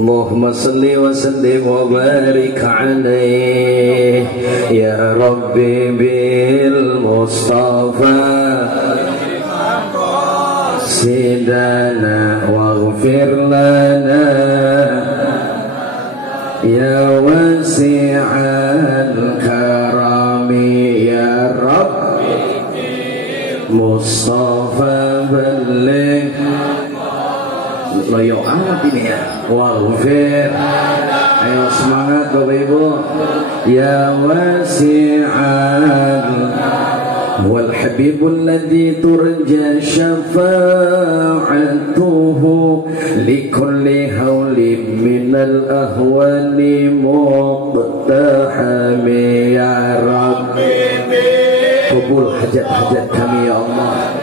اللهم صل وسلم وبارك عليه يا ربي بالمصطفى سيدنا واغفر لنا يا واسع الكرم يا رب مصطفى بلغ loyo amat ini ya. Waghfir. Ayo semangat Bapak Ibu. Ya wasi'al wal habibul ladzi turja syafa'atuhu likulli hawlin minal ahwali muqtahami ya Rabbi. Kabul hajat-hajat kami ya Allah.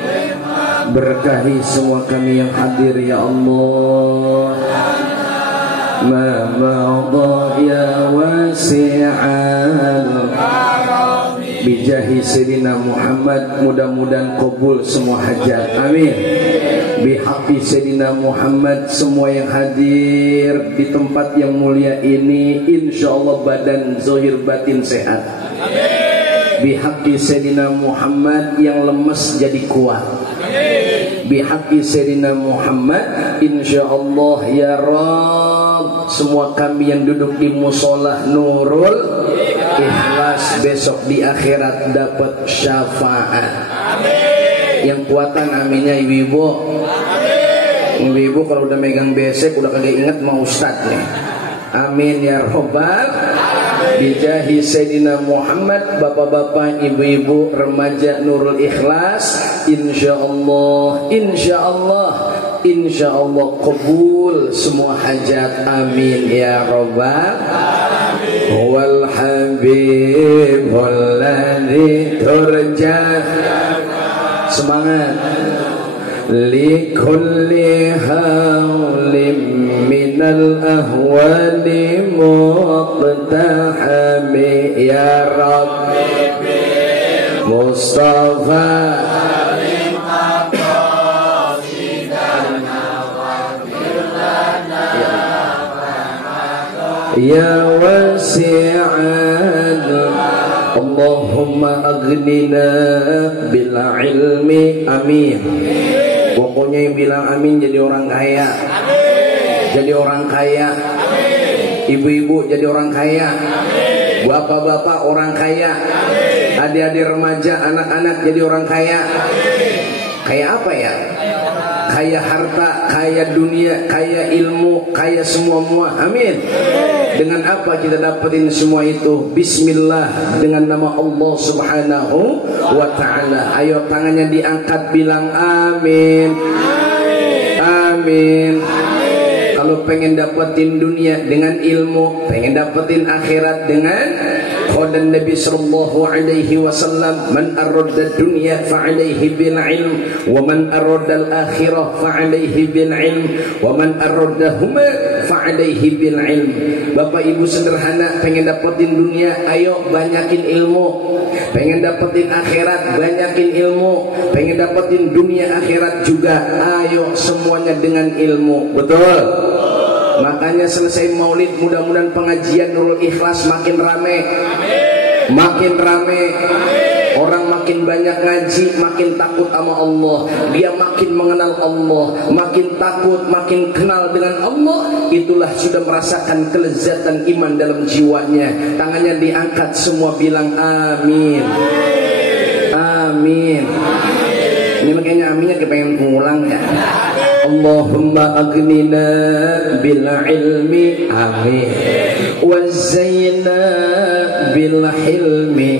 Berkahi semua kami yang hadir ya Allah. Ma madha ya wasi'al bijahi Sayyidina Muhammad, mudah-mudahan kabul semua hajat, amin. Bihaqqi Sayyidina Muhammad, semua yang hadir di tempat yang mulia ini insyaallah badan zahir batin sehat, amin. Bihaqqi Sayyidina Muhammad, yang lemes jadi kuat, bihaqqi Sayyidina Muhammad, insyaallah ya Rabb, semua kami yang duduk di musola Nurul Ikhlas besok di akhirat dapat syafaat, amin. Yang kuatan aminnya ibu-ibu, ibu-ibu kalau udah megang besek udah kagak inget mau ustad nih, amin ya Rabbal. Bijahi Sayyidina Muhammad, bapak-bapak, ibu-ibu, remaja Nurul Ikhlas, insyaallah, insyaallah, insyaallah kabul semua hajat, amin ya Rabbal alamin. Wal habibul ladzi turja, semangat, likulli hawlim minal ahwali muqtahami ya Rabbi Mustafa ya wasi'an Allahumma aghnina bil ilmi, amin. Pokoknya yang bilang amin jadi orang kaya, amin. Jadi orang kaya, ibu-ibu jadi orang kaya, bapak-bapak orang kaya, adik-adik remaja, anak-anak jadi orang kaya. Kaya apa ya? Kaya harta, kaya dunia, kaya ilmu, kaya semua-mua, amin. Dengan apa kita dapetin semua itu? Bismillah, dengan nama Allah Subhanahu wa ta'ala. Ayo tangannya diangkat, bilang amin, amin. Kalau pengen dapetin dunia dengan ilmu, pengen dapetin akhirat dengan qala Nabi sallallahu alaihi wasallam, man arada dunya fa alaihi bil ilm wa man arada al akhirah fa alaihi bil ilm wa man aradahuma fa alaihi bil ilm. Bapak Ibu sederhana, pengen dapetin dunia, ayo banyakin ilmu. Pengen dapetin akhirat, banyakin ilmu. Pengen dapetin dunia akhirat juga, ayo semuanya dengan ilmu. Betul? Makanya selesai maulid, mudah-mudahan pengajian Nurul Ikhlas makin rame, makin rame. Orang makin banyak ngaji, makin takut sama Allah. Dia makin mengenal Allah, makin takut, makin kenal dengan Allah. Itulah sudah merasakan kelezatan iman dalam jiwanya. Tangannya diangkat semua, bilang amin, amin. Ini makanya aminnya kepengen mengulang ya. Allahumma aghnina bil ilmi, amin. Wa zayyina bil hilmi,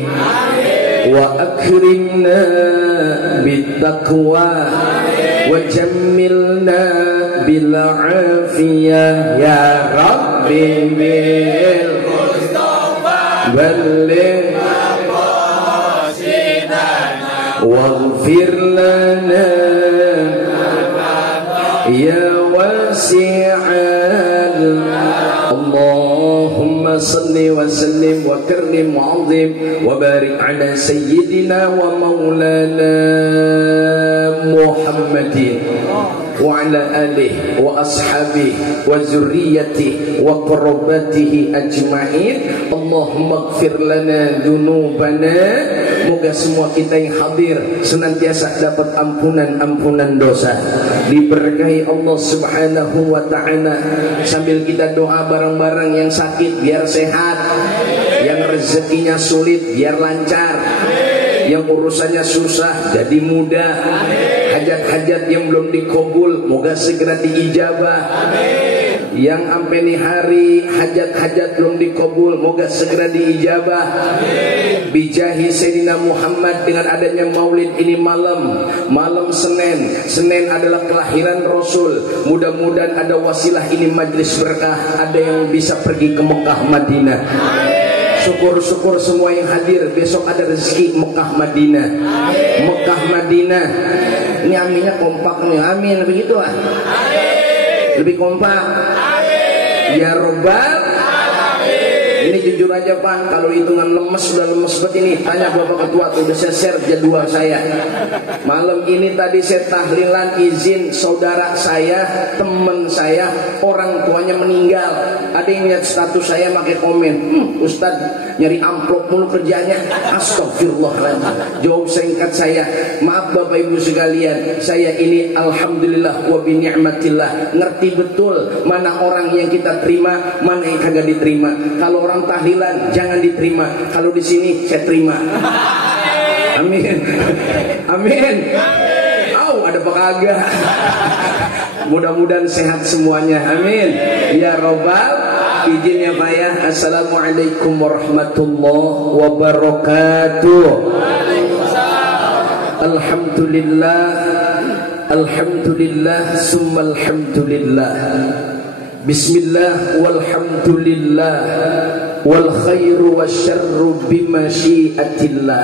wa akrimna bit taqwa, wa jammilna bil afiyah ya Rabbi bil Mustafa balligh waghfir lana ya wasi'al. Allahumma salli wa sallim wa karrim wa azim wa barik ala sayyidina wa maulana Muhammadin wa ala alihi wa ashabihi wa zurriyyatihi wa qurrabatihi ajma'in. Allahumma ighfir lana dzunubana. Moga semua kita yang hadir senantiasa dapat ampunan dosa, diberkahi Allah Subhanahu wa ta'ala. Sambil kita doa bareng-bareng, yang sakit biar sehat, yang rezekinya sulit biar lancar, yang urusannya susah jadi mudah, hajat-hajat yang belum dikabul moga segera diijabah, yang sampai nih hari hajat-hajat belum dikabul moga segera diijabah. Bijahi Sayyidina Muhammad, dengan adanya maulid ini malam Senin adalah kelahiran Rasul. Mudah-mudahan ada wasilah ini majlis berkah, ada yang bisa pergi ke Mekah Madinah. Syukur-syukur semua yang hadir, besok ada rezeki Mekah Madinah. Mekah Madinah. Ini aminnya kompak nih, amin begitu ah. Lebih kompak. Ya Rabbal. Ini jujur aja Pak, kalau hitungan lemes sudah lemes seperti ini, tanya Bapak Ketua tuh, udah saya share jadwal saya. Malam ini tadi saya tahlilan izin saudara saya, teman saya, orang tuanya meninggal. Ada yang lihat status saya pakai komen, Ustadz nyari amplop mulu kerjanya. Astagfirullahaladzim. Jawab singkat saya, maaf Bapak Ibu sekalian, saya ini alhamdulillah wa bi ni'matillah, ngerti betul mana orang yang kita terima, mana yang kagak diterima. Kalau orang tahlilan jangan diterima, kalau di sini saya terima. Amin. Amin. Au, ada apa kagak? Mudah-mudahan sehat semuanya. Amin. Ya Rabbal. Izin ya Pak ya. Assalamualaikum warahmatullahi wabarakatuh. Alhamdulillah. Alhamdulillah summa alhamdulillah. Bismillah walhamdulillah wal khairu wasyarru bimasyiatillah.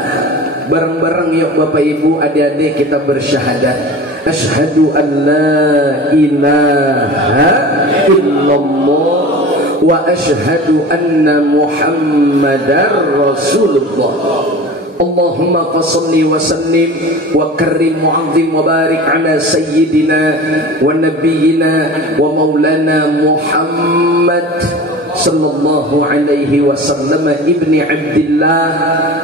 Bareng-bareng yuk Bapak Ibu adik-adik kita bersyahadat, asyhadu an la ilaha illallah wa asyhadu anna Muhammadar Rasulullah. Allahumma fasalli wa sallim wa karrim mu'azzim wa barik ala sayyidina wa nabiyyina wa maulana Muhammad sallallahu alaihi wasallam ibni Abdillah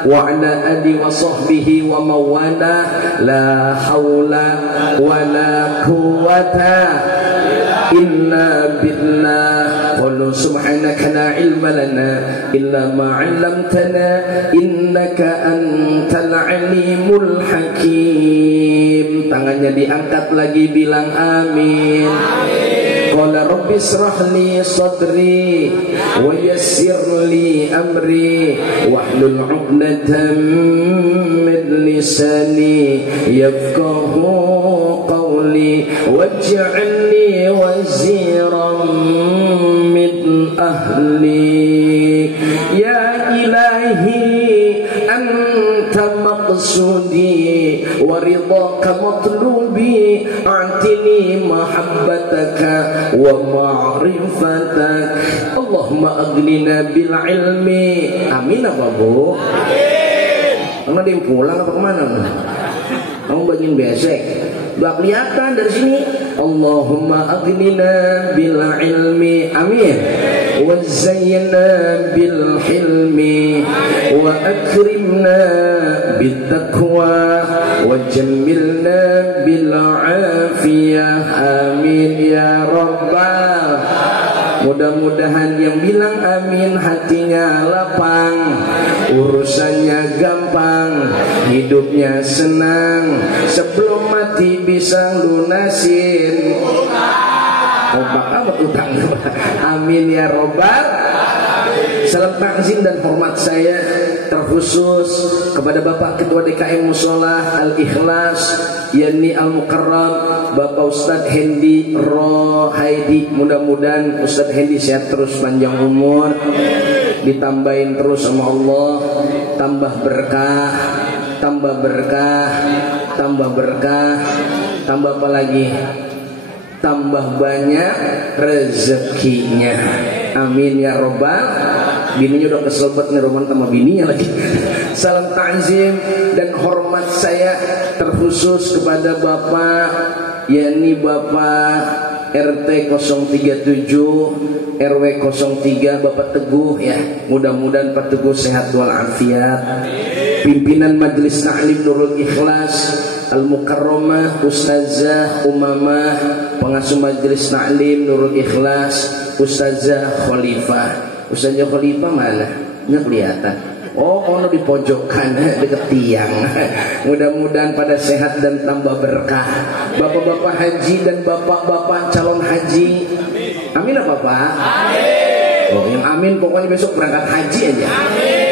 wa ala alihi wa sahbihi wa mawala. La hawla wa la quwwata illa billah. Qulu subhanaka la ilma lana illa ma 'allamtana innaka antal alimul hakim. Tangannya diangkat lagi, bilang amin. Qala rabbi israh li sadri wa yassir li amri wahlul 'uqdatam min lisani yafqahu qawli waj'alni waziran min ahli. Ya ilahi anta maqsudi wa ridhaka matlubi, a'tini mahabbataka wa ma'rifatak. Allahumma aghnina bil ilmi. Amin apa Bu? Amin. Kamu ada yang pulang apa kemana? Kamu bagian besek. Gak kelihatan dari sini. Allahumma aghnina bil ilmi. Amin. Wa zayyana bil hilmi wa akrimna bit taqwa wa jammilna bil afiyah. Amin ya Rabbal. Mudah-mudahan yang bilang amin hatinya lapang, urusannya gampang, hidupnya senang, sebelum mati bisa lunasin kompak amat utang. Amin ya Rabbal. Salam takzim dan hormat saya terkhusus kepada Bapak Ketua DKM Musholah Al-Ikhlas yakni Al-Mukarram Bapak Ustadz Hendi Rohaidi. Mudah-mudahan Ustadz Hendi sehat terus, panjang umur, ditambahin terus sama Allah, tambah berkah, tambah berkah, tambah berkah, tambah apa lagi? Tambah banyak rezekinya. Amin ya Rabbal. Bininya udah kesel banget nih, Roman sama bininya lagi. Salam takzim dan hormat saya terkhusus kepada Bapak yakni Bapak RT 037 RW 03 Bapak Teguh ya. Mudah-mudahan Pak Teguh sehat walafiat. Pimpinan Majelis Ta'lim Nurul Ikhlas Al-Mukarramah Ustazah Umamah, pengasuh Majelis Ta'lim Nurul Ikhlas Ustazah Khalifah. Ustazah Khalifah mana? Nggak kelihatan. Oh, ono di pojokan dekat tiang. Mudah-mudahan pada sehat dan tambah berkah. Bapak-bapak haji dan bapak-bapak calon haji. Amin apa Pak? Amin. Oh, yang amin pokoknya besok berangkat haji aja. Amin.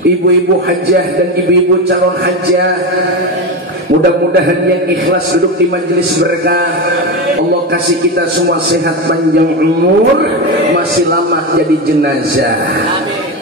Ibu-ibu hajah dan ibu-ibu calon hajah, mudah-mudahan yang ikhlas duduk di majelis berkah. Allah kasih kita semua sehat panjang umur, masih lama jadi jenazah.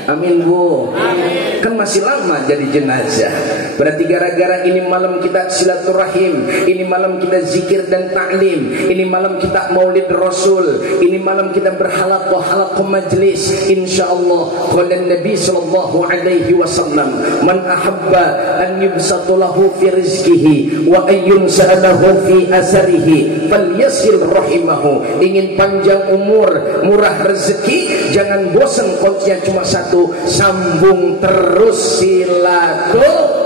Amin Bu. Amin. Kan masih lama jadi jenazah. Berarti gara-gara ini malam kita silaturahim, ini malam kita zikir dan ta'lim, ini malam kita maulid Rasul, ini malam kita berhalaqah majlis. Insyaallah qala Nabi sallallahu alaihi wasallam, man ahabba an yubsatu lahu fi rizqihi wa ayyun sa'alahu fi asarihi falyasil rahimahu. Ingin panjang umur, murah rezeki, jangan bosan kuncinya cuma satu, sambung terus silaturahim.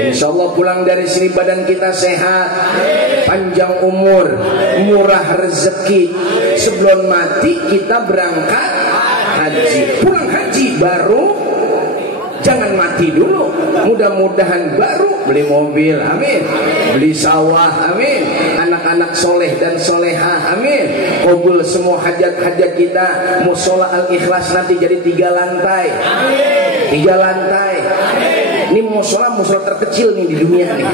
Insyaallah pulang dari sini badan kita sehat, panjang umur, murah rezeki. Sebelum mati kita berangkat haji. Pulang haji baru, jangan mati dulu. Mudah-mudahan baru beli mobil, amin. Beli sawah, amin. Anak-anak soleh dan solehah, amin. Qabul semua hajat-hajat kita. Mushola Al-Ikhlas nanti jadi 3 lantai, 3 lantai. Ini musola terkecil nih di dunia nih.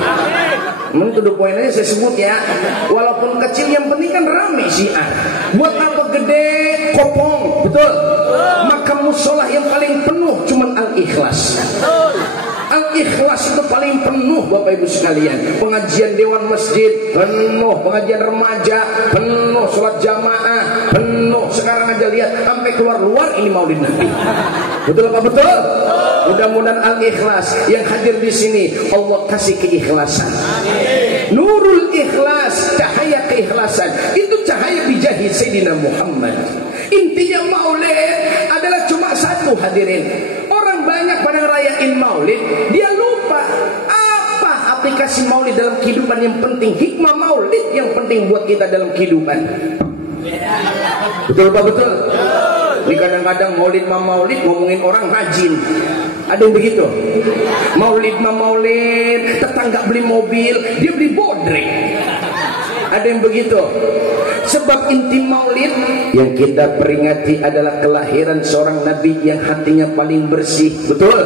Memang to the point aja saya sebut ya. Walaupun kecil yang penting kan rame syiar. Buat apa gede kopong, betul? Maka musola yang paling penuh cuman Al-Ikhlas. Al-Ikhlas itu paling penuh Bapak Ibu sekalian. Pengajian dewan masjid penuh, pengajian remaja penuh, sholat jamaah penuh. Sekarang aja lihat sampai keluar luar ini maulid Nabi. Betul apa betul? Mudah-mudahan Al-Ikhlas yang hadir di sini Allah kasih keikhlasan. Nurul Ikhlas, cahaya keikhlasan. Itu cahaya bijahi Sayyidina Muhammad. Intinya maulid adalah cuma satu hadirin. Orang banyak pada ngerayain maulid, dia lupa apa aplikasi maulid dalam kehidupan yang penting. Hikmah maulid yang penting buat kita dalam kehidupan. Betul apa betul? Ini kadang-kadang maulid ngomongin orang rajin. Ada yang begitu. Maulid, tetangga beli mobil, dia beli bodrek. Ada yang begitu. Sebab inti maulid yang kita peringati adalah kelahiran seorang nabi yang hatinya paling bersih. Betul?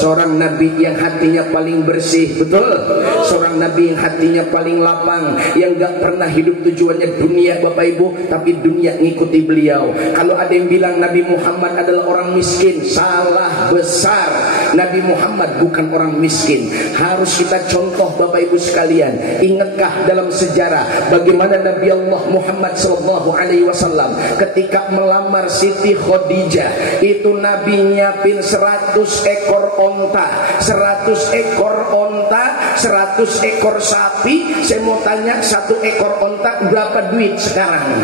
Seorang nabi yang hatinya paling bersih. Betul? Seorang nabi yang hatinya paling lapang, yang gak pernah hidup tujuannya dunia Bapak Ibu, tapi dunia ngikuti beliau. Kalau ada yang bilang Nabi Muhammad adalah orang miskin, salah besar. Nabi Muhammad bukan orang miskin. Harus kita contoh Bapak Ibu sekalian. Ingatkah dalam sejarah bagaimana Nabi Allah Muhammad sallallahu alaihi wasallam ketika melamar Siti Khadijah, itu Nabi nyiapin 100 ekor onta, 100 ekor onta, 100 ekor sapi. Saya mau tanya, 1 ekor onta berapa duit sekarang?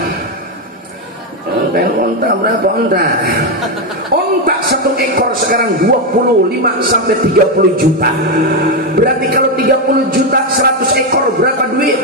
Onta berapa onta? Onta 1 ekor sekarang 25 sampai 30 juta. Berarti kalau 30 juta 100 ekor berapa duit?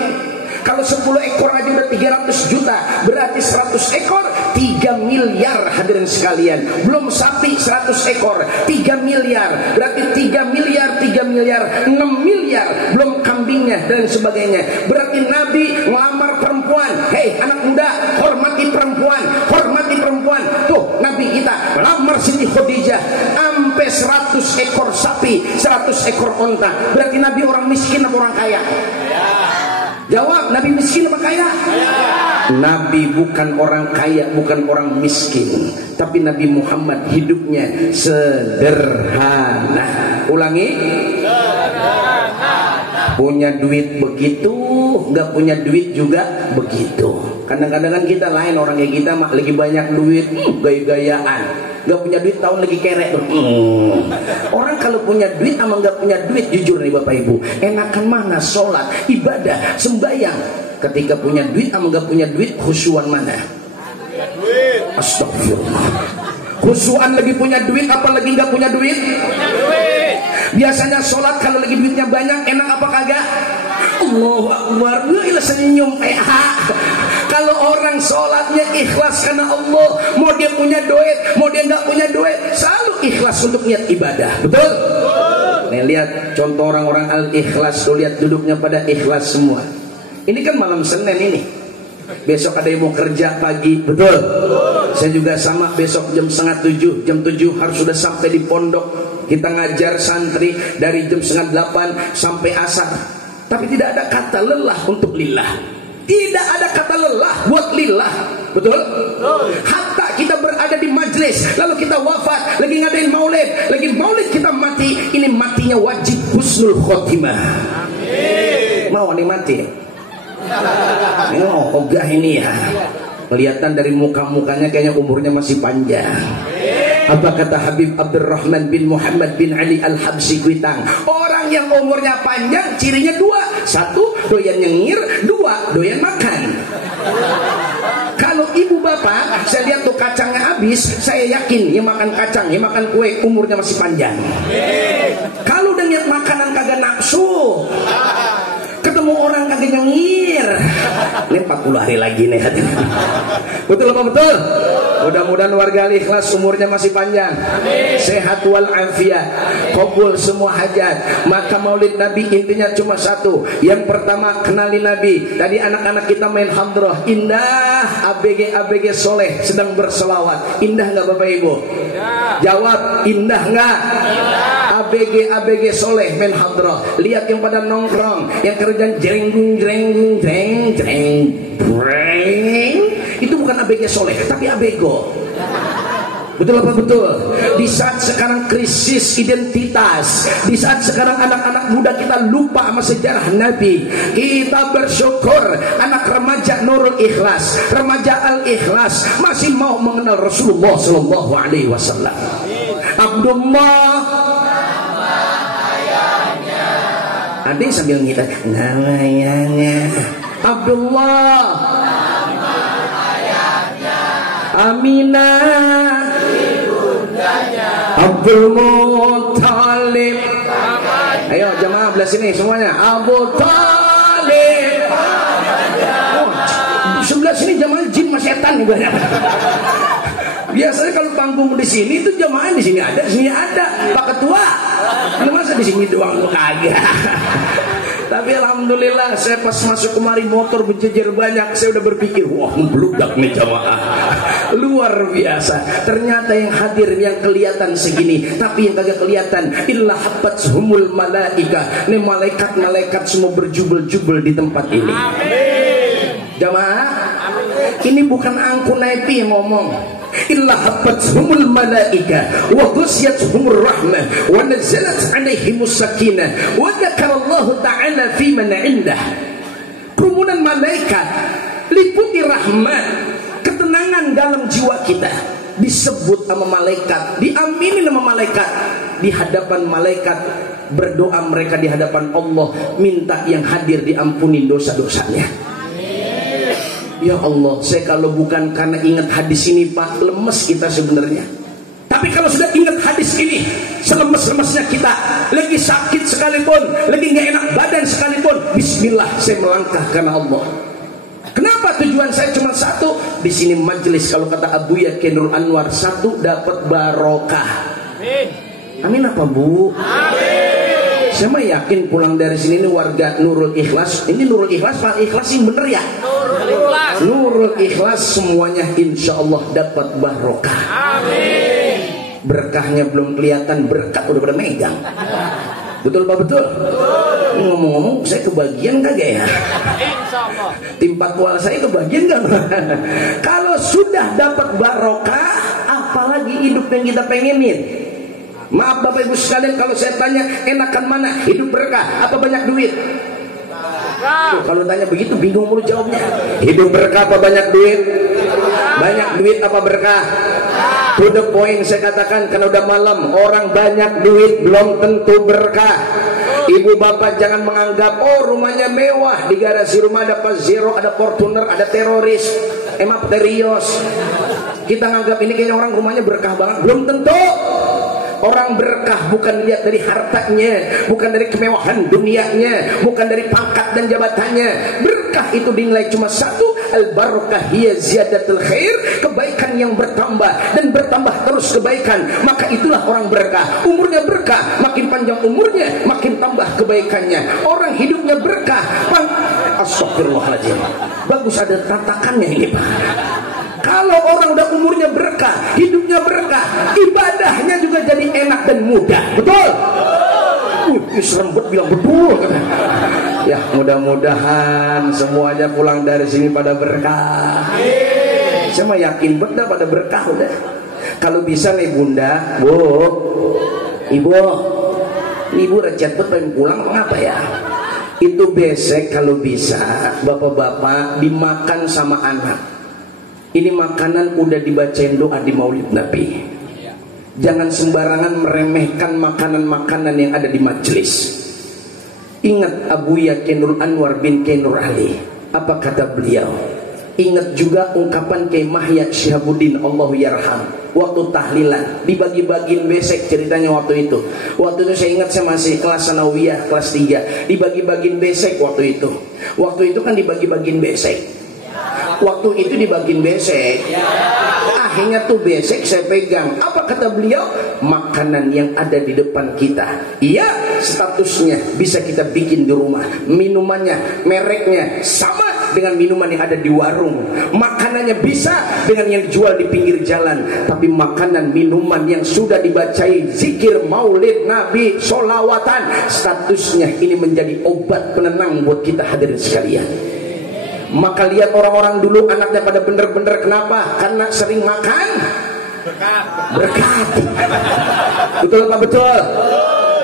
Kalau 10 ekor aja udah 300 juta. Berarti 100 ekor 3 miliar hadirin sekalian. Belum sapi 100 ekor 3 miliar. Berarti 3 miliar 6 miliar. Belum kambingnya dan sebagainya. Berarti Nabi melamar perempuan. Hei anak muda, hormati perempuan, hormati perempuan. Tuh Nabi kita melamar Siti Khadijah sampai 100 ekor sapi, 100 ekor onta. Berarti Nabi orang miskin atau orang kaya? Jawab, Nabi miskin apa kaya? Nabi bukan orang kaya, bukan orang miskin. Tapi Nabi Muhammad hidupnya sederhana. Ulangi. Sederhana. Punya duit begitu, gak punya duit juga begitu. Kadang-kadang kan kita lain, orang kayak kita mah lagi banyak duit, gaya-gayaan. Gak punya duit tahun lagi kerek. Orang kalau punya duit sama gak punya duit, jujur nih Bapak Ibu, enakan mana sholat, ibadah, sembahyang? Ketika punya duit sama gak punya duit, khusyuan mana? Astagfirullah. Khusyuan lagi punya duit apa lagi gak punya duit? Biasanya sholat kalau lagi duitnya banyak, enak apa kagak? Allahu Akbar, gue senyum Kalau orang sholatnya ikhlas karena Allah, mau dia punya duit, mau dia nggak punya duit, selalu ikhlas untuk niat ibadah. Betul? Nih lihat contoh orang-orang al-ikhlas, tuh lihat duduknya pada ikhlas semua. Ini kan malam Senin ini. Besok ada yang mau kerja pagi, betul? Saya juga sama, besok jam 6:30, jam 7 harus sudah sampai di pondok. Kita ngajar santri dari jam 7:30 sampai asar. Tapi tidak ada kata lelah untuk lillah. Tidak ada kata lelah buat lillah. Betul? Hatta kita berada di majlis, lalu kita wafat, lagi ngadain maulid, lagi maulid kita mati, ini matinya wajib husnul khotimah. Mau nih mati? Oh, ogah ini ya. Kelihatan dari muka-mukanya kayaknya umurnya masih panjang. Apa kata Habib Abdurrahman bin Muhammad bin Ali Al-Habsyi Kuitang? Orang yang umurnya panjang cirinya dua. Satu, doyan nyengir. Dua, doyan makan. Kalau ibu bapak, saya lihat tuh kacangnya habis, saya yakin yang makan kacang, yang makan kue, umurnya masih panjang. Kalau udah lihat makanan kagak nafsu, ketemu orang kagak nyengir, ini 40 hari lagi nih. Betul apa betul? Mudah-mudahan warga ikhlas umurnya masih panjang, sehat wal afiat, kabul semua hajat. Maka maulid Nabi intinya cuma satu. Yang pertama, kenali Nabi. Tadi anak-anak kita main hadroh, indah, ABG soleh sedang berselawat. Indah nggak Bapak Ibu? Jawab, indah nggak? ABG soleh main hadroh. Lihat yang pada nongkrong, yang kerjaan jreng, itu bukan ABG soleh, tapi abego. Betul apa betul? Di saat sekarang krisis identitas, di saat sekarang anak-anak muda kita lupa sama sejarah Nabi, kita bersyukur anak remaja Nurul Ikhlas, remaja Al-Ikhlas masih mau mengenal Rasulullah Sallallahu Alaihi Wasallam. Abdullah, adik sambil ngitar namanya Abdullah, Aminah, Abdul Muttalib. Ayo jemaah belah sini semuanya. Abu Talib. Oh, sebelah sini jemaah jin sama setan nih banyak. Biasanya kalau panggung di sini itu jemaah di sini ada, di sini ada. Pak Ketua, masa di sini doang kagak? Tapi alhamdulillah saya pas masuk kemari motor berjejer banyak, saya udah berpikir wah membludak nih jamaah. Luar biasa. Ternyata yang hadir yang kelihatan segini, tapi yang kagak kelihatan illa habathumul malaika. Nih malaikat-malaikat semua berjubel-jubel di tempat ini. Jamaah, ini bukan angku naipi yang ngomong. Illa habathumul malaika wa ghasyiyatuhumur rahmah wa nazalat alaihimus sakinah wa dzakarallahu ta'ala fi man 'indah. Kerumunan malaikat liputi rahmat, ketenangan dalam jiwa kita, disebut sama malaikat, diamini sama malaikat, di hadapan malaikat berdoa mereka di hadapan Allah, minta yang hadir diampuni dosa-dosanya. Ya Allah, saya kalau bukan karena ingat hadis ini Pak, lemes kita sebenarnya. Tapi kalau sudah ingat hadis ini, selemes-lemesnya kita, lagi sakit sekalipun, lagi nggak enak badan sekalipun, bismillah saya melangkah karena Allah. Kenapa tujuan saya cuma satu? Di sini majelis kalau kata Abu Yakin Nurul Anwar, satu dapat barokah. Amin apa Bu? Amin. Saya mah yakin pulang dari sini ini warga Nurul Ikhlas. Ini Nurul Ikhlas, Pak Ikhlas ini bener ya? Nurul Ikhlas semuanya insya Allah dapat barokah. Amin. Berkahnya belum kelihatan, berkat udah pada megang. Betul Pak betul? Ngomong-ngomong saya kebagian kagak ya? Insyaallah. Tim patwal saya kebagian gak? Kalau sudah dapat barokah, apalagi hidup yang kita pengenin? Maaf Bapak Ibu sekalian, kalau saya tanya enakan mana? Hidup berkah apa banyak duit? Kalau tanya begitu bingung mulu jawabnya. Hidup berkah apa banyak duit? Banyak duit apa berkah? To the point saya katakan, karena udah malam, orang banyak duit belum tentu berkah. Ibu bapak jangan menganggap oh rumahnya mewah, di garasi rumah ada Pajero, ada Fortuner, ada teroris, Terios. Kita nganggap ini kayaknya orang rumahnya berkah banget. Belum tentu. Orang berkah bukan dilihat dari hartanya, bukan dari kemewahan dunianya, bukan dari pangkat dan jabatannya. Berkah itu dinilai cuma satu, al-barakah hiya ziyadatul khair, kebaikan yang bertambah dan bertambah terus kebaikan. Maka itulah orang berkah. Umurnya berkah, makin panjang umurnya, makin tambah kebaikannya. Orang hidupnya berkah. Astagfirullahaladzim. Bagus ada tatakannya ini Pak. Kalau orang udah umurnya berkah, hidupnya berkah, ibadahnya juga jadi enak dan mudah. Betul? Serembet bilang betul. Ya mudah-mudahan semuanya pulang dari sini pada berkah. Saya mah yakin betul pada berkah udah. Kalau bisa nih bunda, bu, ibu recet bet pengen pulang mengapa ya? Itu besek kalau bisa bapak-bapak dimakan sama anak. Ini makanan udah dibacain doa di Maulid Nabi. Jangan sembarangan meremehkan makanan-makanan yang ada di majelis. Ingat Abu Yakinul Anwar bin Kainur Ali. Apa kata beliau? Ingat juga ungkapan Kiai Mahya Syihabuddin Allahu yarham. Waktu tahlilan dibagi-bagiin besek ceritanya waktu itu. Waktu itu saya ingat saya masih kelas sanawiyah kelas 3. Dibagi-bagiin besek waktu itu. Waktu itu kan dibagi-bagiin besek. Waktu itu dibagiin besek. Akhirnya tuh besek saya pegang. Apa kata beliau? Makanan yang ada di depan kita, iya statusnya bisa kita bikin di rumah. Minumannya, mereknya sama dengan minuman yang ada di warung. Makanannya bisa dengan yang dijual di pinggir jalan. Tapi makanan, minuman yang sudah dibacai zikir maulid Nabi, sholawatan, statusnya ini menjadi obat penenang buat kita hadirin sekalian. Maka lihat orang-orang dulu anaknya pada bener-bener, kenapa? Karena sering makan berkat. Betul apa betul?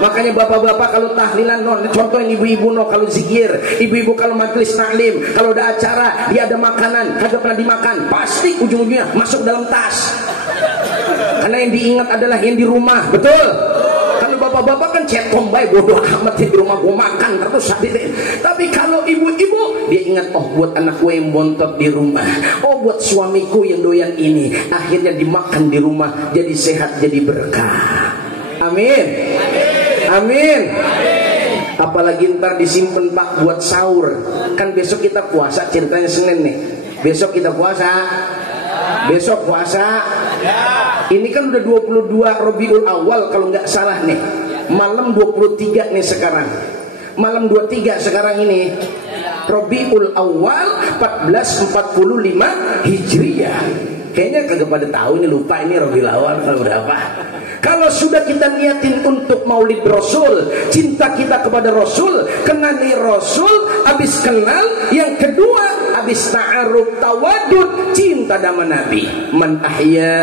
Makanya bapak-bapak kalau tahlilan contohin ibu-ibu kalau zikir, ibu-ibu kalau majelis taklim, kalau ada acara dia ada makanan kagak pernah dimakan, pasti ujung-ujungnya masuk dalam tas. Karena yang diingat adalah yang di rumah. Betul? Bapak-bapak kan cetom baik, bodoh amat di rumah gue makan terus hadirin. Tapi kalau ibu-ibu dia ingat, oh buat anak gue yang bontot di rumah, oh buat suamiku yang doyan ini, akhirnya dimakan di rumah, jadi sehat, jadi berkah. Amin. Amin. Apalagi ntar disimpan Pak buat sahur. Kan besok kita puasa, ceritanya Senin nih. Besok kita puasa. Besok puasa. Ini kan udah 22 Rabiul Awal kalau nggak salah nih. Malam 23 nih sekarang. Malam 23 sekarang ini. Rabiul Awal 1445 Hijriah. Kayaknya kagak pada tahu ini, lupa ini Rabiul Awal kalau berapa. Kalau sudah kita niatin untuk maulid Rasul, cinta kita kepada Rasul, kenali Rasul, habis kenal, yang kedua habis ta'aruf tawadud, cinta sama Nabi. Man ahya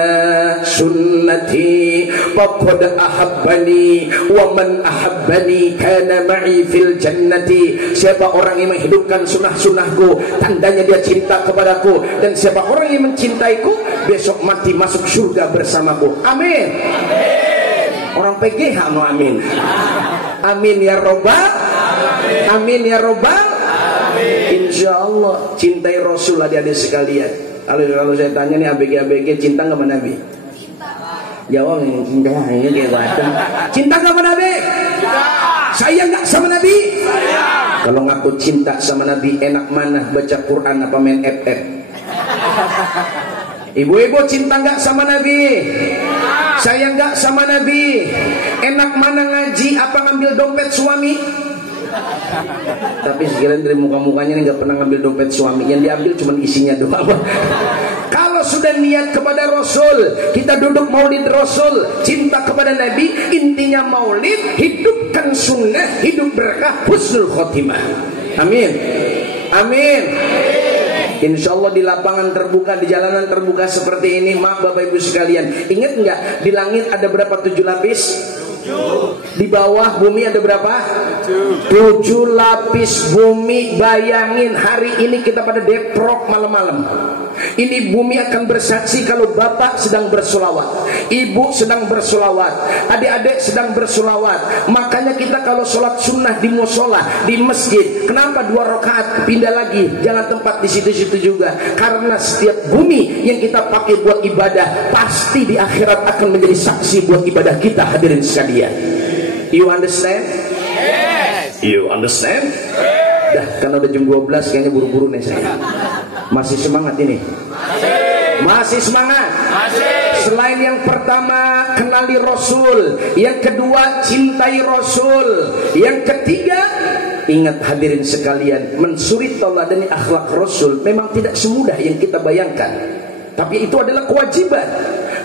sunnati faqad ahabbani wa man ahabbani kana ma'i fil jannati. Siapa orang yang menghidupkan sunnah-sunnahku, tandanya dia cinta kepadaku, dan siapa orang yang mencintaiku, besok mati masuk surga bersamaku. Amin. Orang PGH mau amin. Amin ya robbal. Amin ya robbal. Insya Allah cintai Rasul adik-adik sekalian. Kalau saya tanya nih ABG cinta nggak sama Nabi? Jawab yang cinta ini kayak bacem. Cinta nggak sama Nabi? Sayang nggak sama Nabi? Kalau ngaku cinta sama Nabi, enak mana baca Quran apa main FF? Ibu-ibu cinta nggak sama Nabi? Sayang nggak sama Nabi? Enak mana ngaji apa ngambil dompet suami? Tapi sekalian dari muka-mukanya nggak pernah ngambil dompet suami. Yang diambil cuma isinya doang. Kalau sudah niat kepada Rasul, kita duduk maulid Rasul, cinta kepada Nabi, intinya maulid, hidupkan sunnah, hidup berkah, husnul khotimah. Amin. Amin. Insya Allah di lapangan terbuka, di jalanan terbuka seperti ini, maaf Bapak Ibu sekalian, ingat nggak di langit ada berapa 7 lapis? Di bawah bumi ada berapa? 7 lapis bumi. Bayangin hari ini kita pada deprok malam-malam. Ini bumi akan bersaksi kalau bapak sedang bersolawat, ibu sedang bersolawat, adik-adik sedang bersolawat. Makanya kita kalau sholat sunnah di musola, di masjid, kenapa 2 rakaat pindah lagi? Jangan tempat di situ-situ juga. Karena setiap bumi yang kita pakai buat ibadah, pasti di akhirat akan menjadi saksi buat ibadah kita, hadirin sekalian. You understand? Yes. You understand? Yes. Dah, karena udah jam 12 kayaknya buru-buru nih saya. Masih semangat ini? Masih semangat? Selain yang pertama, kenali Rasul. Yang kedua, cintai Rasul. Yang ketiga, ingat hadirin sekalian, mensuri tauladani akhlak Rasul memang tidak semudah yang kita bayangkan. Tapi itu adalah kewajiban.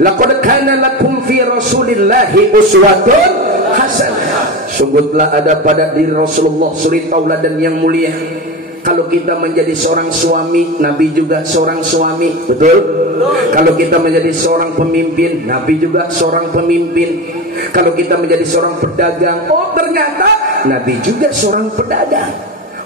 Laqad kana lakum fi Rasulillahi uswatun hasanah. Sungguhlah ada pada diri Rasulullah suri tauladan yang mulia. Kalau kita menjadi seorang suami, Nabi juga seorang suami, betul? Kalau kita menjadi seorang pemimpin, Nabi juga seorang pemimpin. Kalau kita menjadi seorang pedagang, oh ternyata Nabi juga seorang pedagang.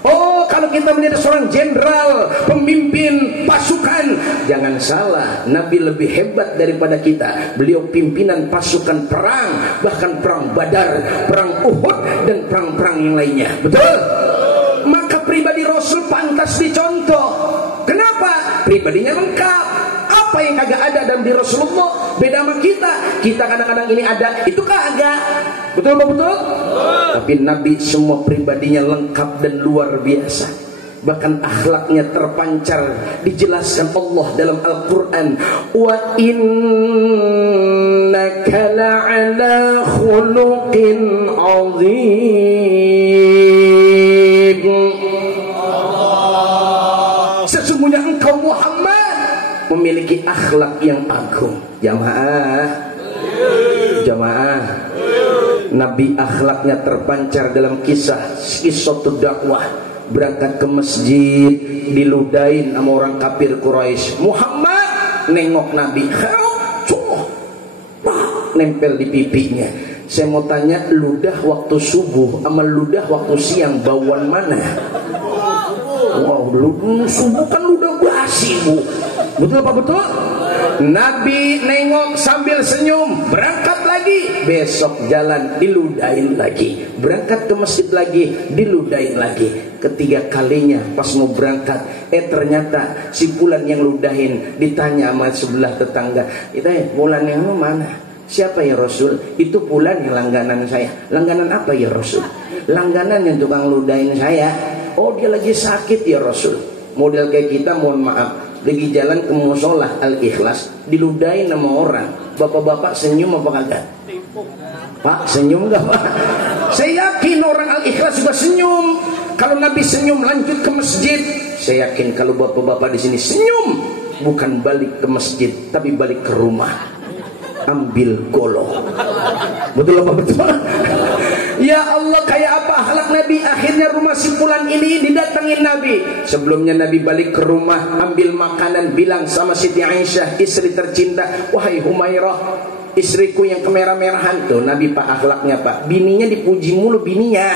Oh, kalau kita menjadi seorang jenderal, pemimpin pasukan, jangan salah, Nabi lebih hebat daripada kita. Beliau pimpinan pasukan perang, bahkan perang Badar, perang Uhud, dan perang-perang yang lainnya. Betul? Maka pribadi Rasul pantas dicontoh. Kenapa? Pribadinya lengkap. Apa yang kagak ada dalam diri Rasulullah? Beda sama kita. Kita kadang-kadang ini ada, itu kagak. Betul apa betul? Tapi Nabi semua pribadinya lengkap dan luar biasa. Bahkan akhlaknya terpancar, dijelaskan Allah dalam Al-Quran. Wa innaka la'ala khuluqin azim. Sesungguhnya engkau Muhammad memiliki akhlak yang agung. Jamaah, Nabi akhlaknya terpancar dalam kisah dakwah. Berangkat ke masjid, diludain sama orang kafir Quraisy. Muhammad nengok Nabi, nempel di pipinya. Saya mau tanya, ludah waktu subuh sama ludah waktu siang bauan mana? Wow, subuh kan ludah basi, Bu. Betul apa betul? Nabi nengok sambil senyum. Berangkat lagi, besok jalan diludahin lagi. Berangkat ke masjid lagi, diludahin lagi. Ketiga kalinya pas mau berangkat, ternyata si Fulan yang ludahin. Ditanya sama sebelah tetangga, Fulan yang mana? Siapa ya Rasul? Itu Fulan yang langganan saya. Langganan apa ya Rasul? Langganan yang tukang ludahin saya. Oh, dia lagi sakit ya Rasul. Model kayak kita, mohon maaf, lagi jalan ke musola Al-Ikhlas, diludahin sama orang. Bapak-bapak senyum apa kagak? Pak, senyum gak Pak? Saya yakin orang Al-Ikhlas juga senyum. Kalau Nabi senyum lanjut ke masjid, saya yakin kalau bapak-bapak di sini senyum, bukan balik ke masjid, tapi balik ke rumah, ambil golok. Betul apa betul? Ya Allah, kayak apa akhlak Nabi? Akhirnya rumah si Fulan ini didatangin Nabi. Sebelumnya Nabi balik ke rumah, ambil makanan, bilang sama Siti Aisyah, istri tercinta, wahai Humairah, istriku yang kemerah-merahan. Tuh Nabi Pak akhlaknya Pak, bininya dipuji mulu bininya.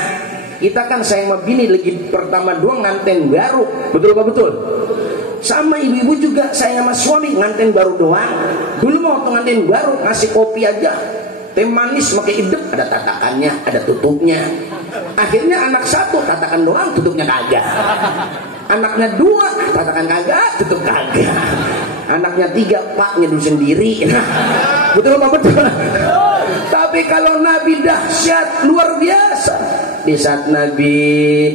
Kita kan sayang sama bini, lagi pertama doang nganten baru. Betul apa betul? Sama ibu-ibu juga sayang sama suami, nganten baru doang. Dulu mau waktu nganten baru ngasih kopi aja, teh manis pakai hidup, ada tatakannya, ada tutupnya. Akhirnya anak satu tatakan doang, tutupnya kagak. Anaknya dua, tatakan kagak, tutup kagak. Anaknya tiga, pak nyeduh sendiri. Betul apa betul? Tapi kalau Nabi dahsyat, luar biasa. Di saat Nabi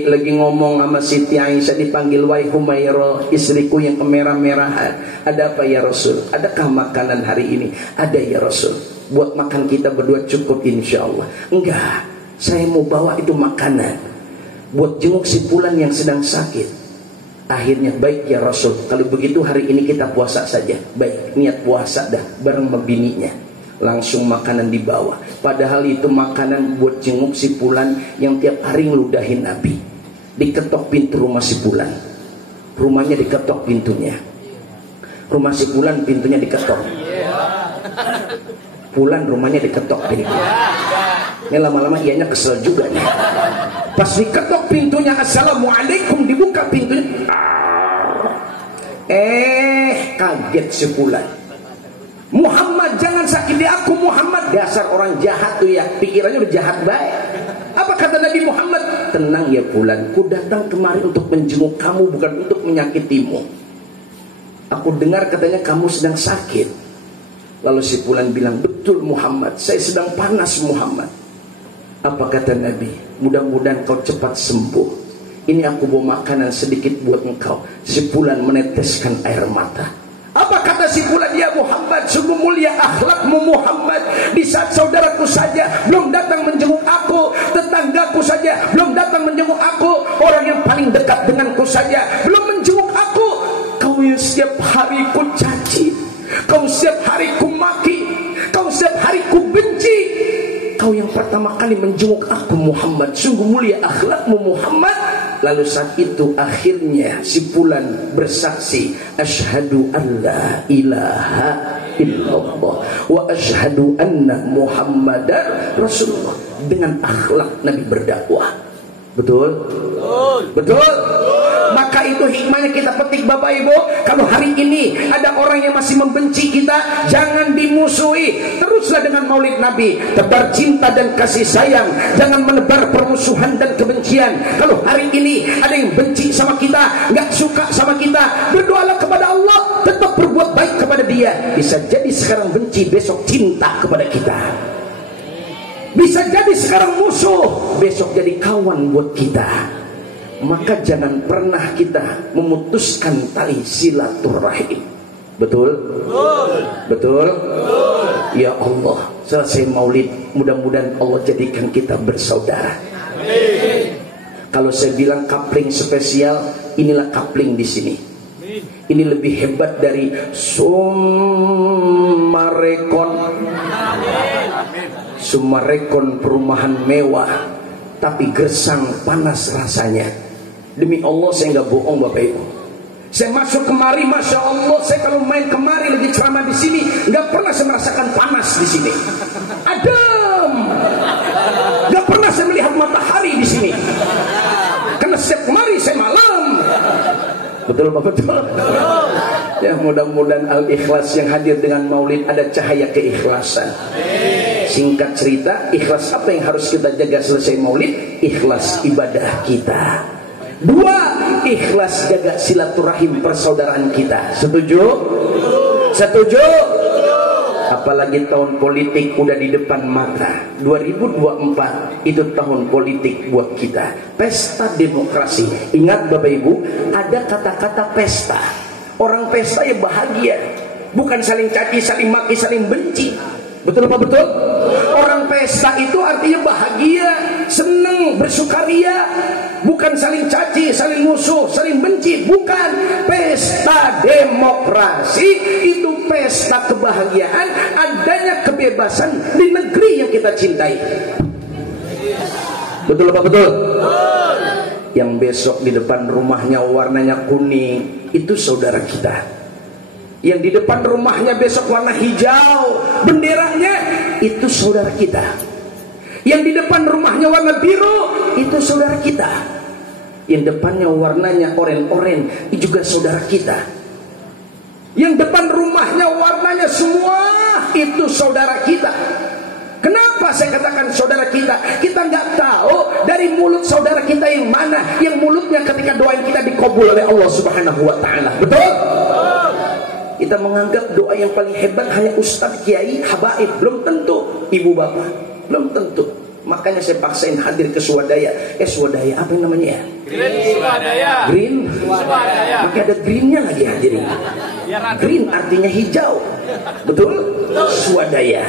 lagi ngomong sama Siti Aisyah, dipanggil wahai Humairah, istriku yang kemerah-merahan. Ada apa ya Rasul? Adakah makanan hari ini? Ada ya Rasul. Buat makan kita berdua cukup insya Allah. Enggak, saya mau bawa itu makanan buat jenguk si Fulan yang sedang sakit. Akhirnya, baik ya Rasul, kalau begitu hari ini kita puasa saja. Baik, niat puasa dah bareng bininya. Langsung makanan dibawa. Padahal itu makanan buat jenguk si Fulan yang tiap hari ngeludahin Nabi. Diketok pintu rumah si Fulan. Rumahnya diketok pintunya. Rumah si Fulan pintunya diketok. Fulan rumahnya diketok pintunya. Ini lama-lama ianya kesel juga nih. Pas diketok pintunya, assalamualaikum, dibuka pintunya. Kaget si Fulan. Muhammad, jangan sakiti aku Muhammad. Dasar orang jahat tuh ya, pikirannya udah jahat baik. Apa kata Nabi Muhammad? Tenang ya Fulan, ku datang kemari untuk menjenguk kamu, bukan untuk menyakitimu. Aku dengar katanya kamu sedang sakit. Lalu si Fulan bilang, betul Muhammad, saya sedang panas Muhammad. Apa kata Nabi? Mudah-mudahan kau cepat sembuh. Ini aku bawa makanan sedikit buat engkau. Si Fulan meneteskan air mata. Apa kata si Fulan? Ya Muhammad, sungguh mulia akhlakmu Muhammad. Di saat saudaraku saja belum datang menjenguk aku, tetanggaku saja belum datang menjenguk aku, orang yang paling dekat denganku saja belum menjenguk aku. Kau yang setiap hari ku caci, kau setiap hari ku maki, kau setiap hari ku benci. Kau yang pertama kali menjenguk aku Muhammad, sungguh mulia akhlakmu Muhammad. Lalu saat itu akhirnya si Fulan bersaksi, asyhadu an la ilaha illallah wa asyhadu anna Muhammadar Rasulullah. Dengan akhlak Nabi berdakwah. Betul? Betul? Maka itu hikmahnya kita petik Bapak Ibu. Kalau hari ini ada orang yang masih membenci kita, jangan dimusuhi. Teruslah dengan maulid Nabi, tebar cinta dan kasih sayang, jangan menebar permusuhan dan kebencian. Kalau hari ini ada yang benci sama kita, nggak suka sama kita, berdoalah kepada Allah, tetap berbuat baik kepada dia. Bisa jadi sekarang benci, besok cinta kepada kita. Bisa jadi sekarang musuh, besok jadi kawan buat kita. Maka jangan pernah kita memutuskan tali silaturahim. Betul? Betul? Ya Allah, selesai maulid, mudah-mudahan Allah jadikan kita bersaudara. Kalau saya bilang kapling spesial, inilah kapling di sini. Ini lebih hebat dari Sumarekon. Sumarekon perumahan mewah, tapi gersang panas rasanya. Demi Allah saya nggak bohong Bapak Ibu. Saya masuk kemari, masya Allah, saya kalau main kemari lagi ceramah di sini, nggak pernah saya merasakan panas di sini. Adem. Nggak pernah saya melihat matahari di sini. Karena setiap kemari saya malam. Betul Pak, betul. Ya mudah-mudahan Al-Ikhlas yang hadir dengan maulid ada cahaya keikhlasan. Singkat cerita, ikhlas apa yang harus kita jaga selesai maulid? Ikhlas ibadah kita. 2, ikhlas jaga silaturahim persaudaraan kita. Setuju? Setuju? Apalagi tahun politik udah di depan mata. 2024 itu tahun politik buat kita. Pesta demokrasi. Ingat Bapak Ibu, ada kata-kata pesta. Orang pesta ya bahagia, bukan saling caci, saling maki, saling benci. Betul apa betul? Orang pesta itu artinya bahagia, senang, bersukaria, bukan saling caci, saling musuh, saling benci. Bukan. Pesta demokrasi itu pesta kebahagiaan, adanya kebebasan di negeri yang kita cintai. Betul apa betul? Yang besok di depan rumahnya warnanya kuning, itu saudara kita. Yang di depan rumahnya besok warna hijau, benderanya, itu saudara kita. Yang di depan rumahnya warna biru, itu saudara kita. Yang depannya warnanya oranye-oranye, itu juga saudara kita. Yang depan rumahnya warnanya semua, itu saudara kita. Kenapa saya katakan saudara kita? Kita nggak tahu dari mulut saudara kita yang mana, yang mulutnya ketika doain kita dikabul oleh Allah Subhanahu wa Ta'ala. Betul? Kita menganggap doa yang paling hebat hanya ustadz, kiai, habaib. Belum tentu ibu bapak, belum tentu. Makanya saya paksain hadir ke Swadaya. Swadaya apa yang namanya ya? Green Swadaya. Green Swadaya. Maka ada greennya lagi hadirin. Green artinya hijau. Betul? Swadaya.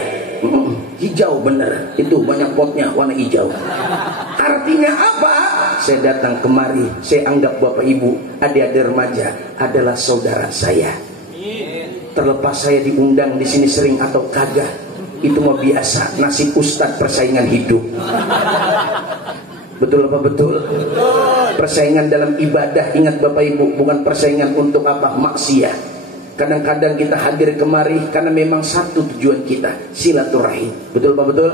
Hijau bener. Itu banyak potnya warna hijau. Artinya apa? Saya datang kemari, saya anggap bapak ibu, adik-adik remaja adalah saudara saya. Terlepas saya diundang di sini sering atau kagak, itu mah biasa, nasib ustadz persaingan hidup. Betul apa betul? Persaingan dalam ibadah, ingat Bapak Ibu, bukan persaingan untuk apa? Maksiat. Kadang-kadang kita hadir kemari karena memang satu tujuan kita, silaturahim. Betul apa betul?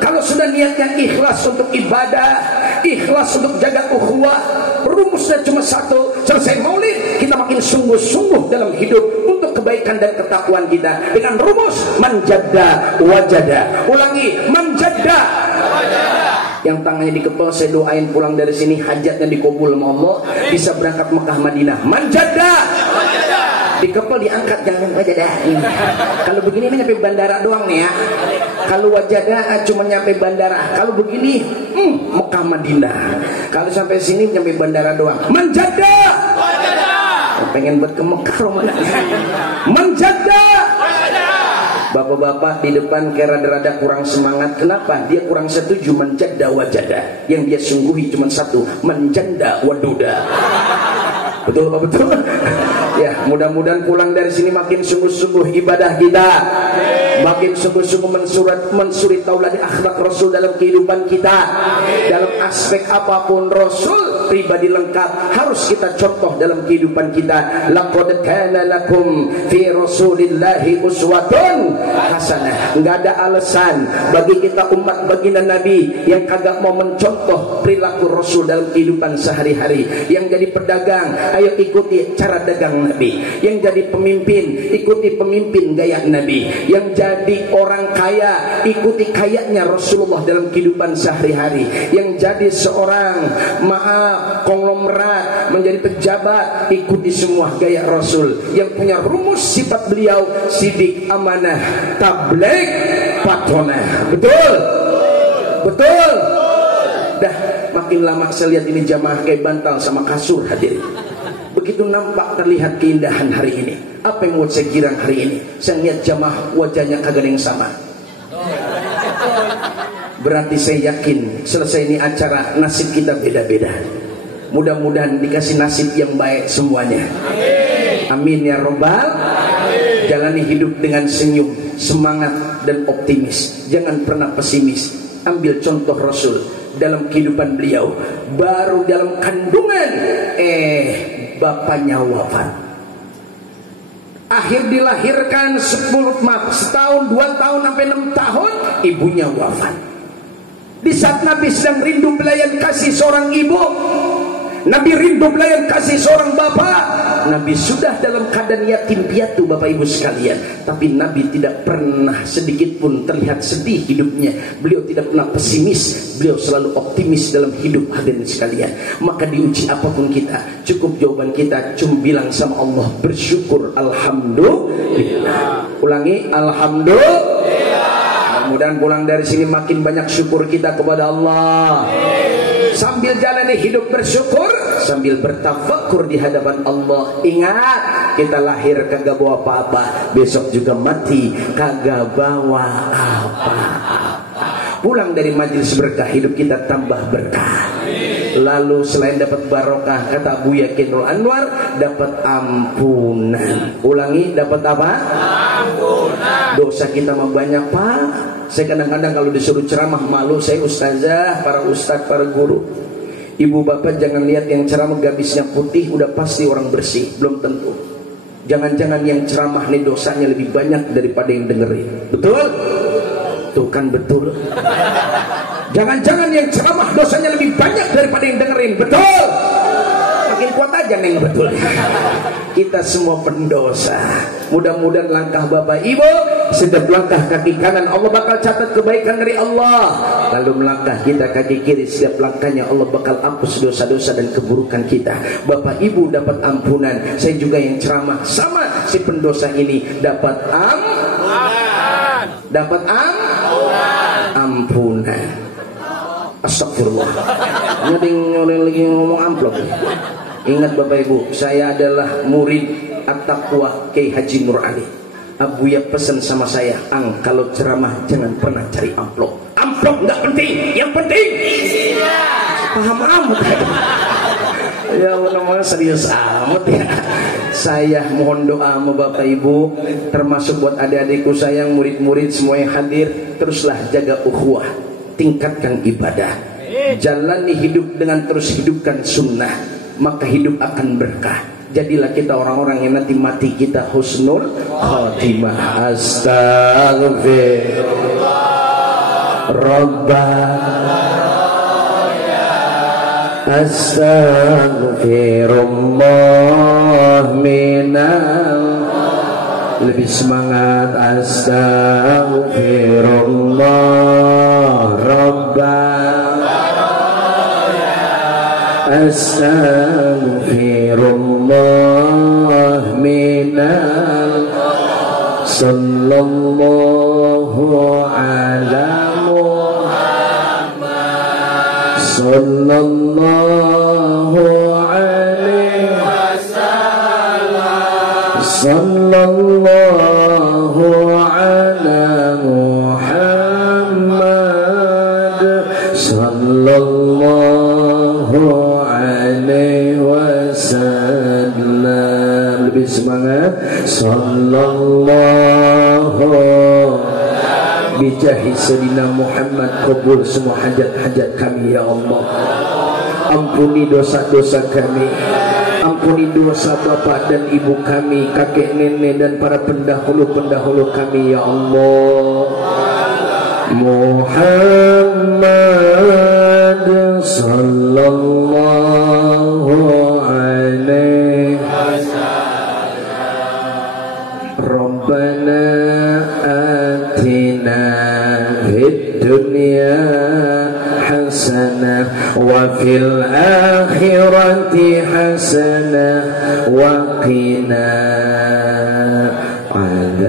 Kalau Kalau sudah niatnya ikhlas untuk ibadah, ikhlas untuk jaga ukhuwah, rumusnya cuma satu. Selesai maulid, kita makin sungguh-sungguh dalam hidup untuk kebaikan dan ketakwaan kita dengan rumus manjada wajada. Ulangi, manjada wajada. Yang tangannya dikepel, saya doain pulang dari sini hajatnya dikabul sama Allah, bisa berangkat Mekah Madinah. Manjada wajada. Dikepel diangkat, jangan wajada. Kalau begini ini nyampe bandara doang nih ya. Kalau wajada cuma nyampe bandara. Kalau begini Mekah Madinah. Kalau sampai sini nyampe bandara doang. Manjada wajada. Pengen buat ke Mekah mana? Manjada wajada. Bapak-bapak di depan kayak rada-rada kurang semangat. Kenapa? Dia kurang setuju manjada wajada. Yang dia sungguhi cuma satu, manjanda waduda. Betul Pak, betul? Ya, mudah-mudahan pulang dari sini makin sungguh-sungguh ibadah kita, makin sungguh-sungguh mensuri taulad akhlak Rasul dalam kehidupan kita. Dalam aspek apapun Rasul pribadi lengkap harus kita contoh dalam kehidupan kita. Laqad kana lakum fi Rasulillahi uswatun hasanah. Enggak ada alasan bagi kita umat baginda Nabi yang kagak mau mencontoh perilaku Rasul dalam kehidupan sehari-hari. Yang jadi pedagang, ayo ikuti cara dagang Nabi. Yang jadi pemimpin, ikuti pemimpin gaya Nabi. Yang jadi orang kaya, ikuti kayanya Rasulullah dalam kehidupan sehari-hari. Yang jadi seorang konglomerat, menjadi pejabat, ikuti semua gaya Rasul. Yang punya rumus sifat beliau, sidik, amanah, tabligh, patonah. Betul? Betul? Dah makin lama saya lihat ini jamaah kayak bantal sama kasur hadirin. Begitu nampak terlihat keindahan hari ini. Apa yang buat saya girang hari ini? Saya lihat jamaah wajahnya kagak ada yang sama. Berarti saya yakin selesai ini acara nasib kita beda-beda. Mudah-mudahan dikasih nasib yang baik semuanya. Amin ya robbal. Jalani hidup dengan senyum, semangat dan optimis. Jangan pernah pesimis. Ambil contoh Rasul dalam kehidupan beliau. Baru dalam kandungan bapaknya wafat. Akhir dilahirkan setahun, 2 tahun sampai 6 tahun ibunya wafat. Di saat Nabi sedang rindu belayan kasih seorang ibu, Nabi rindu belayan kasih seorang bapak, Nabi sudah dalam keadaan yatim piatu Bapak Ibu sekalian. Tapi Nabi tidak pernah sedikit pun terlihat sedih hidupnya. Beliau tidak pernah pesimis, beliau selalu optimis dalam hidup hadirin sekalian. Maka diuji apapun kita, cukup jawaban kita cuma bilang sama Allah, bersyukur alhamdulillah. Ulangi, alhamdulillah. Mudah-mudahan pulang dari sini makin banyak syukur kita kepada Allah. Sambil jalani hidup bersyukur, sambil bertafakur di hadapan Allah. Ingat, kita lahir kagak bawa apa-apa, besok juga mati kagak bawa apa-apa. Pulang dari majelis berkah, hidup kita tambah berkah. Lalu selain dapat barokah, kata Buya Kinul Anwar, dapat ampunan. Ulangi, dapat apa? Ampunan. Dosa kita mah banyak Pak. Saya kadang-kadang kalau disuruh ceramah malu. Saya ustazah, para ustaz, para guru. Ibu bapak jangan lihat yang ceramah gabisnya putih udah pasti orang bersih. Belum tentu. Jangan-jangan yang ceramah nih dosanya lebih banyak daripada yang dengerin. Betul? Tuh kan betul. Jangan-jangan yang ceramah dosanya lebih banyak daripada yang dengerin. Betul? Makin kuat aja neng, betul. Kita semua pendosa. Mudah-mudahan langkah bapak ibu, setiap langkah kaki kanan Allah bakal catat kebaikan dari Allah. Lalu melangkah kita kaki kiri, setiap langkahnya Allah bakal hapus dosa-dosa dan keburukan kita. Bapak ibu dapat ampunan, saya juga yang ceramah sama si pendosa ini dapat ampunan. Astagfirullah. Nyoding lagi ngomong amplop. Ingat Bapak Ibu, saya adalah murid At-Taqwa Kiai Haji Nur Ali. Abuya pesan sama saya, Ang, kalau ceramah jangan pernah cari amplop. Amplop nggak penting, yang penting isinya. Paham amat. Ya namanya serius amat ya. Saya mohon doa sama Bapak Ibu, termasuk buat adik-adikku sayang, murid-murid semua yang hadir, teruslah jaga ukhuwah, tingkatkan ibadah, jalani hidup dengan terus hidupkan sunnah, maka hidup akan berkah. Jadilah kita orang-orang yang nanti mati kita husnul khatimah. Astagfirullah Astaghfirullah minal, lebih semangat. Astaghfirullah astaghfirullah minal, sallallahu ala Muhammad, sallallahu alaihi wasallam, sallallahu ala Muhammad, sallallahu alaihi wasallam. Lebih semangat. Sallallahu bijahi Sayyidina Muhammad. Kabul semua hajat-hajat kami ya Allah. Ampuni dosa-dosa kami, ampuni dosa bapak dan ibu kami, kakek nenek dan para pendahulu-pendahulu kami ya Allah. Muhammad sallallahu alaihi wasallam. Rabbana atina fid dunya hasanah wa fil akhirati hasanah wa qina adzabannar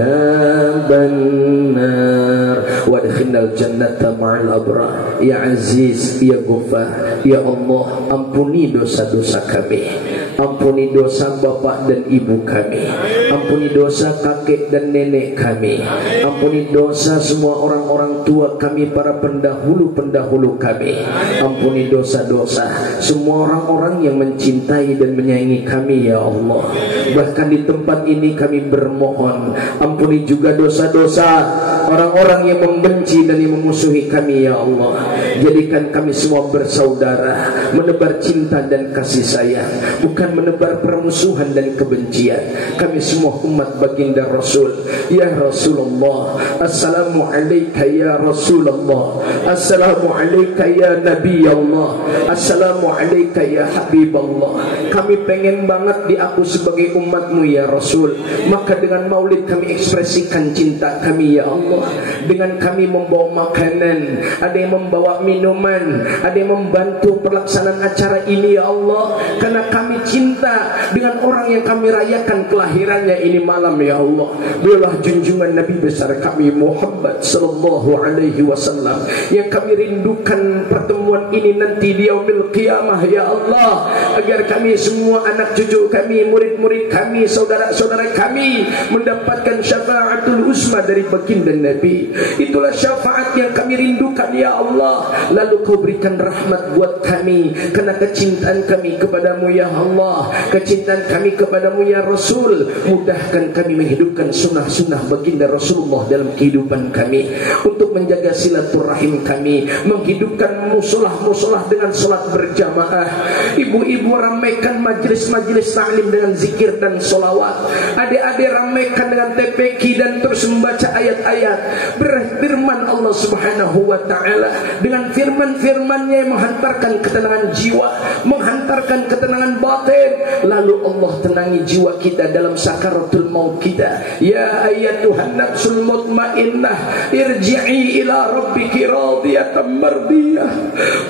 wa adkhilnal jannata ma'al abrar. Ya Aziz, ya Ghaffar, ya Allah, ampuni dosa-dosa kami, ampuni dosa bapak dan ibu kami, ampuni dosa kakek dan nenek kami, ampuni dosa semua orang-orang tua kami, para pendahulu-pendahulu kami, ampuni dosa-dosa semua orang-orang yang mencintai dan menyayangi kami ya Allah. Bahkan di tempat ini kami bermohon, ampuni juga dosa-dosa orang-orang yang membenci dan yang memusuhi kami ya Allah. Jadikan kami semua bersaudara, menebar cinta dan kasih sayang, bukan menebar permusuhan dan kebencian. Kami semua umat baginda Rasul. Ya Rasulullah, assalamu alayka ya Rasulullah, assalamu alayka ya Nabi Allah, assalamu alayka ya Habiballah. Kami pengen banget diaku sebagai umatmu ya Rasul. Maka dengan maulid kami ekspresikan cinta kami ya Allah. Dengan kami membawa makanan, ada yang membawa minuman, ada yang membantu pelaksanaan acara ini ya Allah. Karena kami cinta dengan orang yang kami rayakan kelahirannya ini malam ya Allah. Beliaulah junjungan Nabi besar kami Muhammad sallallahu alaihi wasallam, yang kami rindukan pertemuan ini nanti di yaumil qiyamah ya Allah. Agar kami semua, anak cucu kami, murid-murid kami, saudara-saudara kami mendapatkan syafaatul uzma dari baginda Nabi. Itulah syafaat yang kami rindukan ya Allah. Lalu kau berikan rahmat buat kami, karena kecintaan kami kepadamu ya Allah, kecintaan kami kepadamu ya Rasul. Mudahkan kami menghidupkan sunnah-sunnah baginda Rasulullah dalam kehidupan kami, untuk menjaga silaturahim kami, menghidupkan musolah-musolah dengan solat berjamaah. Ibu-ibu ramaikan majlis-majlis ta'lim dengan zikir dan solawat. Adik-adik ramaikan dengan TPQ dan terus membaca ayat-ayat. Berfirman Allah subhanahu wa ta'ala dengan firman-firmannya yang menghantarkan ketenangan jiwa, menghantarkan ketenangan batin. Lalu Allah tenangi jiwa kita dalam sakaratul maut kita. Ya ayyatuhan nafsul mutmainnah, irji'i ila rabbiki radiyatan mardiyah,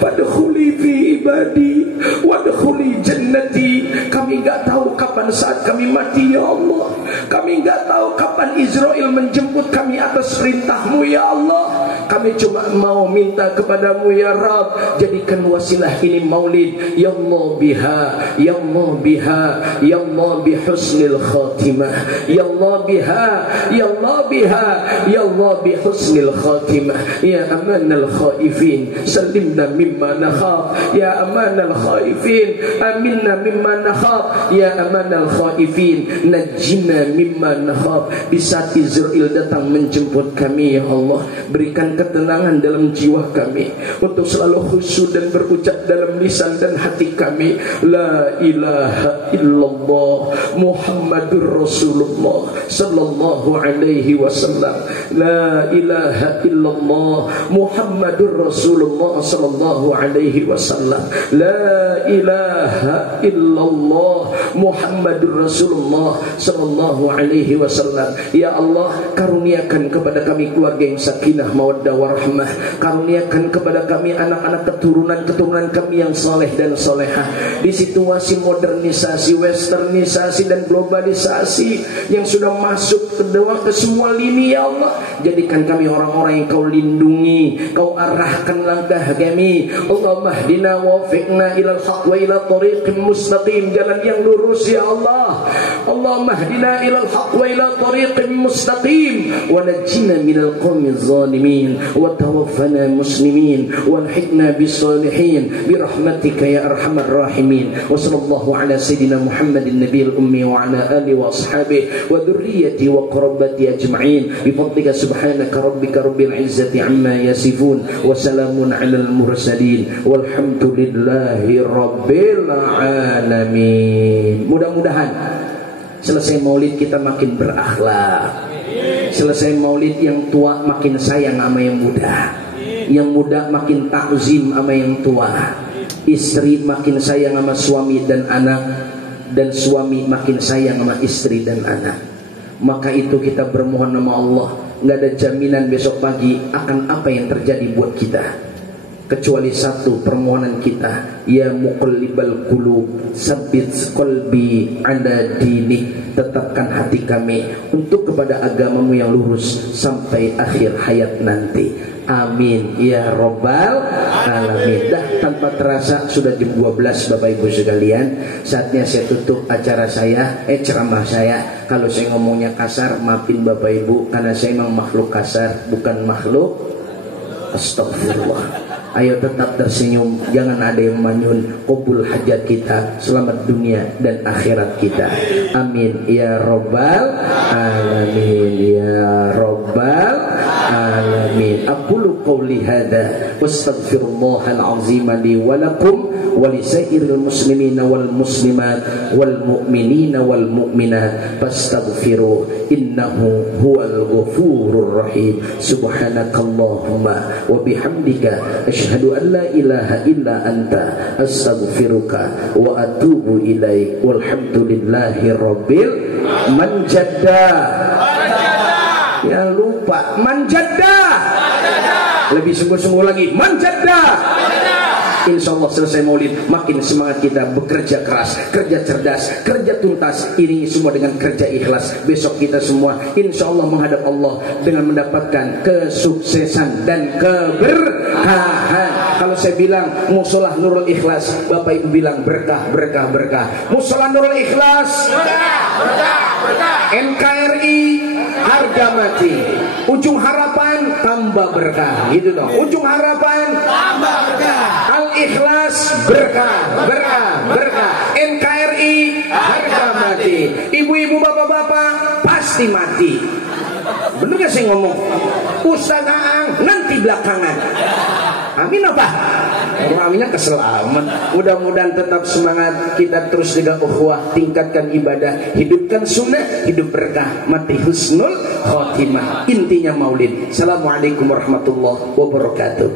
fadkhuli fi ibadi wadkhuli jannati. Kami enggak tahu kapan saat kami mati ya Allah. Kami enggak tahu kapan Israel menjemput kami atas perintahmu ya Allah. Kami cuma mau minta kepadamu ya Rabb, jadikan wasilah ini maulid ya Allah biha, ya Allah biha, ya Allah bihusnil khatimah, ya Allah biha, ya Allah biha, ya Allah bihusnil khatimah. Ya amanal khaifin salimna mimma nakhaf, ya amanal khaifin aminna mimma nakhaf, ya amanal khaifin najjina mimma nakhaf. Di saat Israel datang menjemput kami ya Allah, berikan ketenangan dalam jiwa kami, untuk selalu khusyuk dan berucap dalam lisan dan hati kami, la ilaha illallah Muhammadur Rasulullah sallallahu alaihi wasallam, la ilaha illallah Muhammadur Rasulullah sallallahu alaihi wasallam, la ilaha illallah Muhammadur Rasulullah sallallahu alaihi wasallam. Ya Allah, karuniakan kepada kami keluarga yang sakinah mawaddah warahmah, karuniakan kepada kami anak-anak keturunan kami yang soleh dan solehah. Di situasi modernisasi, westernisasi dan globalisasi yang sudah masuk ke semua lini, ya Allah, jadikan kami orang-orang yang Kau lindungi, Kau arahkan langkah kami. Allahumma hdina wa fiqna ilal haq wa ila tariqim mustaqim, jalan yang lurus ya Allah. Allahumma hdina ilal haq wa ila tariqim mustaqim, wa najjina minal qawmi zalimin, wa tawaffana muslimin, wa alhiqna bis salihin bi rahmatika ya arhamar rahimin. Wa sallallahu ala sayyidina Muhammadin nabiyil ummi wa ala alihi wa ashabihi wa dhurriyyati wa qarabati ajma'in bi fadlika subhanaka rabbika rabbil izzati amma yasifun wa salamun alal mursalin walhamdulillahi rabbil alamin. Mudah-mudahan selesai maulid kita makin berakhlak. Selesai maulid yang tua makin sayang sama yang muda, yang muda makin takzim sama yang tua, istri makin sayang sama suami dan anak, dan suami makin sayang sama istri dan anak. Maka itu kita bermohon nama Allah, nggak ada jaminan besok pagi akan apa yang terjadi buat kita, kecuali satu permohonan kita, ya muqallibal qulub tsabbit qalbi ala dinik, tetapkan hati kami untuk kepada agamamu yang lurus sampai akhir hayat nanti. Amin ya robbal alamin. Dah tanpa terasa sudah jam 12 Bapak Ibu sekalian. Saatnya saya tutup acara saya, ceramah saya. Kalau saya ngomongnya kasar, maafin Bapak Ibu, karena saya memang makhluk kasar, bukan makhluk. Astagfirullah. Ayo tetap tersenyum, jangan ada yang manyun. Qabul hajat kita, selamat dunia dan akhirat kita. Amin ya robbal alamin ya robbal alamin. Aqulu qawli hadza wastaghfirullahal azim li wa lakum wa lisairil muslimina wal muslimat wal mu'minina wal mu'minat fastaghfiru innahu huwal ghafurur rahim. Subhanakallahumma wa bihamdika asyhadu an la ilaha illa anta astaghfiruka wa atubu ilaik. Walhamdulillahi rabbil manjadda. Ya lupa manjadda. Lebih sungguh-sungguh lagi manjadda. Insya Allah selesai maulid makin semangat kita bekerja keras, kerja cerdas, kerja tuntas, iringi semua dengan kerja ikhlas. Besok kita semua insya Allah menghadap Allah dengan mendapatkan kesuksesan dan keberkahan. Kalau saya bilang musolah Nurul Ikhlas, Bapak Ibu bilang berkah, berkah, berkah. Musolah Nurul Ikhlas, berkah, berkah, berkah. NKRI harga mati, ujung harapan tambah berkah, gitu dong. Ujung harapan tambah berkah. Al-Ikhlas berkah, berkah, berkah. NKRI harga mati, ibu-ibu bapak-bapak pasti mati. Bener gak saya ngomong? Ustaz Aang nanti belakangan. Amin apa? Aminnya keselamat. Mudah-mudahan tetap semangat, kita terus jaga ukhuwah, tingkatkan ibadah, hidupkan sunnah, hidup berkah, mati husnul khotimah. Intinya maulid. Assalamualaikum warahmatullahi wabarakatuh.